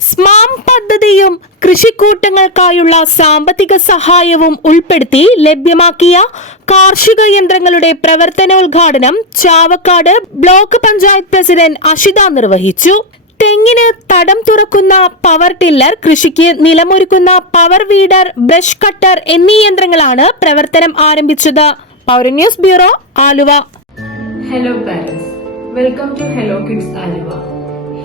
സ്മാം പദ്ധതിയും കൃഷിക്കൂട്ടങ്ങൾക്കായുള്ള സാമ്പത്തിക സഹായവും ഉൾപ്പെടുത്തി ലഭ്യമാക്കിയ കാർഷിക യന്ത്രങ്ങളുടെ പ്രവർത്തനോദ്ഘാടനം ചാവക്കാട് ബ്ലോക്ക് പഞ്ചായത്ത് പ്രസിഡന്റ് അഷിത നിർവഹിച്ചു. തെങ്ങിന് തടം തുറക്കുന്ന പവർ ടില്ലർ കൃഷിക്ക് നിലമൊരുക്കുന്ന പവർ വീഡർ ബ്രഷ് കട്ടർ എന്നീ യന്ത്രങ്ങളാണ് പ്രവർത്തനം ആരംഭിച്ചത്. Paura news bureau Aluva. Hello parents, welcome to hello kids Aliva.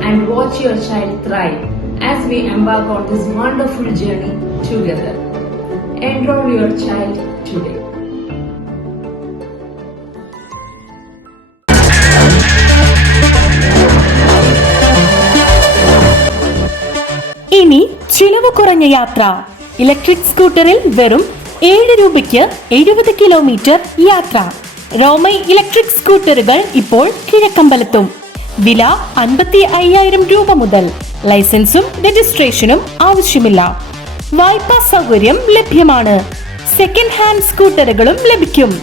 and watch your child thrive as we embark on this wonderful journey together. Enroll your child today. ഇനി ചിലവ് കുറഞ്ഞ യാത്ര electric സ്കൂട്ടറിൽ വെറും ഏഴ് രൂപയ്ക്ക് എഴുപത് കിലോമീറ്റർ യാത്ര റോമൈ ഇലക്ട്രിക് സ്കൂട്ടറുകൾ ഇപ്പോൾ കിഴക്കമ്പലത്തും വില അൻപത്തി അയ്യായിരം രൂപ മുതൽ ലൈസൻസും രജിസ്ട്രേഷനും ആവശ്യമില്ല. വായ്പാ സൗകര്യം ലഭ്യമാണ്. സെക്കൻഡ് ഹാൻഡ് സ്കൂട്ടറുകളും ലഭിക്കും.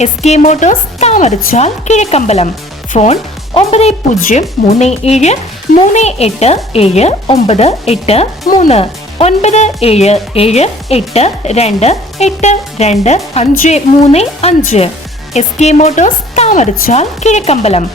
S K motors Thamarachal Kizhakkambalam. Phone ഒമ്പത് പൂജ്യം മൂന്ന് ഏഴ് മൂന്ന് എട്ട് ഏഴ് ഒമ്പത് എട്ട് മൂന്ന്. ഒൻപത് ഏഴ് ഏഴ് എട്ട് രണ്ട് എട്ട് രണ്ട് അഞ്ച് മൂന്ന് അഞ്ച്. S K motors Thamarachal Kizhakkambalam.